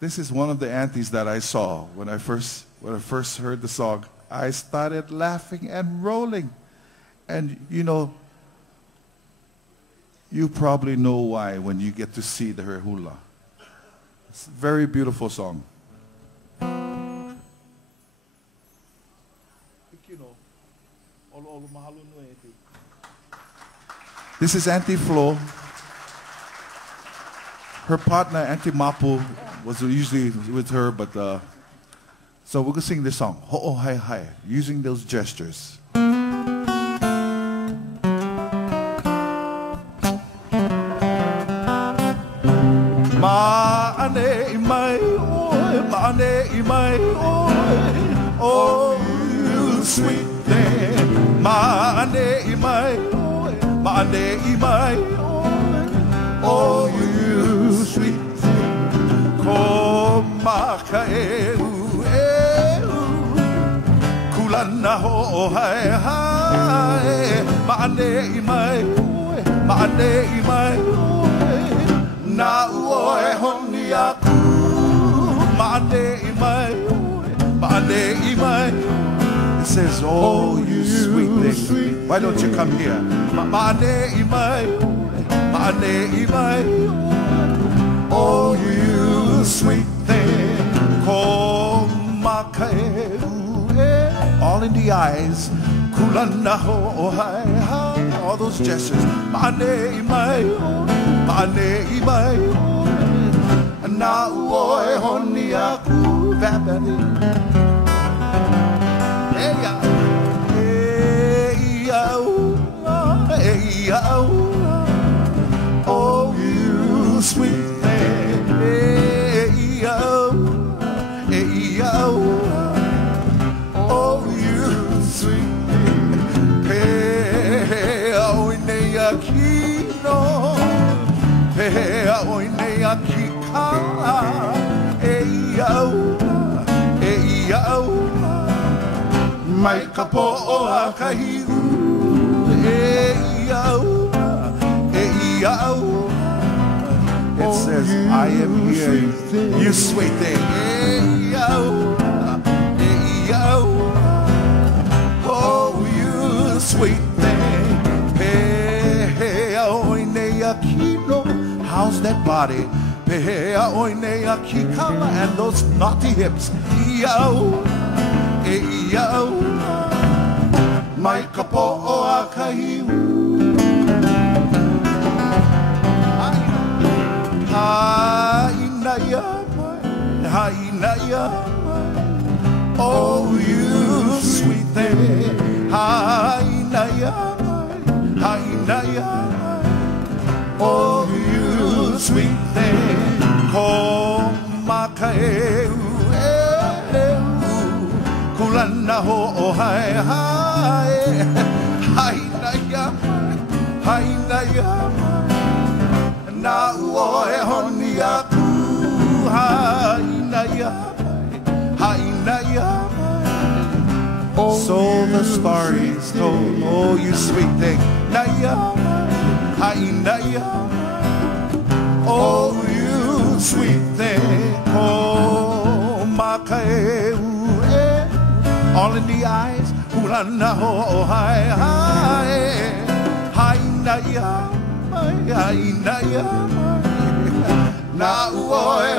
This is one of the aunties that I saw when I first heard the song. I started laughing and rolling. And you know, you probably know why when you get to see the hula. It's a very beautiful song. This is Auntie Flo. Her partner, Auntie Mapu, was usually with her, but so we're going to sing this song, Ho'o Hai Hai, using those gestures. Ma'ane imai oi, ma'ane imai oi, oh you sweet thing. Ma'ane imai oi, ma'ane imai oi, oh you sweet thing. Ko maka'eu kulana ho hai hai, ma'ane imai oi, ma'ane imai oi. Na uoe honi aku, ma'ane imai, ma'ane imai. It says, oh, you sweet thing. Why don't you come here? Ma'ane imai, ma'ane imai. Oh, you sweet thing. Ko makae ue. All in the eyes. Kulana ho hai hai. All those gestures. Ma'ane imai. Ma'ane imai na uoe honi aku vapani. Eia, eia, eia, oh you sweet thing. Eia, eia, oh you sweet thing. Pe oine akino. Pea oine aki ka e iau mai ka po'o a kahiu e iau. It says, I am here, you sweet thing. E iau, oh you sweet thing. Pea oine aki no. How's that body? Pehea oine akikala and those naughty hips. Iau, iau, mai kapo'o a kahiu. Aina ia mai, oh you sweet thing. Aina ia mai, oh you sweet thing. Ko makaeu kulana ho hai hai. Haina ia na uoe honi aku. Haina ia. So the stories told, oh you sweet thing. Naya, haina ia. Oh, you sweet thing, oh, makaeu, all in the eyes, hulana ho hai hai, haina ia, na uoe